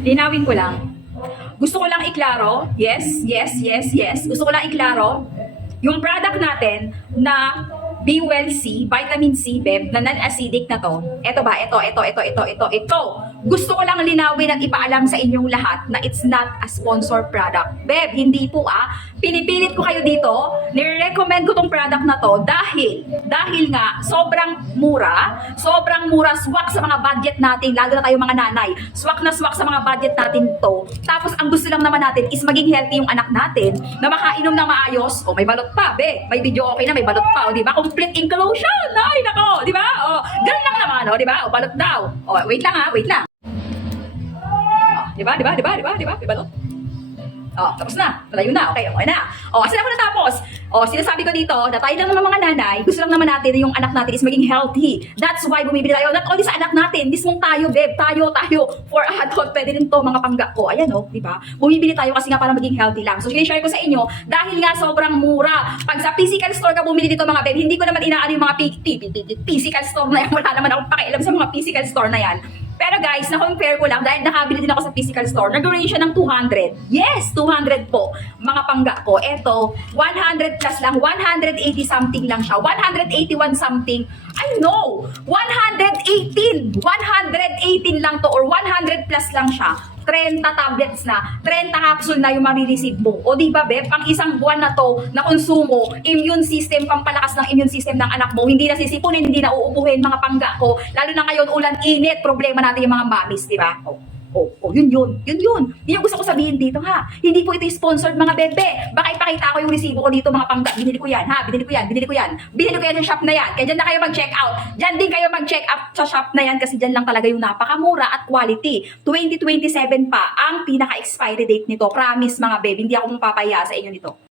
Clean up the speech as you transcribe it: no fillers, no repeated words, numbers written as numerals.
Linawin ko lang. Gusto ko lang iklaro, yes. Gusto ko lang iklaro, yung product natin na Be Well C, Vitamin C, Beb, na non-acidic na to. Ito ba? Ito. Gusto ko lang linawin at ipaalam sa inyong lahat na it's not a sponsor product. Beb, hindi po Pinipilit ko kayo dito, nire-recommend ko tong product na to dahil nga sobrang mura, swak sa mga budget natin, lalo na tayo mga nanay. Swak sa mga budget natin to. Tapos ang gusto lang naman natin is maging healthy yung anak natin na makainom ng maayos. O may balot pa, be. May video okay na, may balot pa, o di ba? Complete inclusion. Ay, nako, di ba? O, ganun lang naman, o, di ba? O, balot daw. O, wait lang. O, di ba? May balot. Oh, tapos na. Malayo na. Okay na. Oh, asan ako natapos? Oh, sinasabi ko dito na tayo lang naman mga nanay, gusto lang naman natin na yung anak natin is maging healthy. That's why bumibili tayo. Not only sa anak natin, mismong tayo, babe. Tayo. For adult, pwede rin to mga pangga ko. Ayan, oh, di ba? Bumibili tayo kasi nga para maging healthy lang. So, sinishare ko sa inyo, dahil nga sobrang mura. Pag sa physical store ka bumili dito mga babe, hindi ko naman inaano yung mga physical store na yan. Wala naman akong pakialam sa mga physical store na yan. Pero guys, na-compare ko lang dahil nakabili din ako sa physical store. Nag-range siya ng 200. Yes, 200 po. Mga pangga ko. Ito, 100 plus lang. 180 something lang siya. 181 something. I know. 118 lang to or 100 plus lang siya. 30 tablets na, 30 capsule na yung marireceive mo. O di ba, Beb, pang isang buwan na to na konsumo, immune system, pampalakas ng immune system ng anak mo, hindi na sisipunin, hindi na uupuhin mga pangga ko. Lalo na ngayon, ulan, init, problema natin yung mga mamis, di ba? Yun. Yun yung gusto ko sabihin dito, ha. Hindi po ito sponsored, mga bebe. Baka ipakita ko yung resibo ko dito, mga pangga. Binili ko yan, ha. Binili ko yan sa shop na yan. Kaya dyan na kayo mag-check out. Dyan din kayo mag-check out sa shop na yan kasi dyan lang talaga yung napakamura at quality. 2027 pa ang pinaka-expiry date nito. Promise, mga bebe. Hindi ako mapapaya sa inyo nito.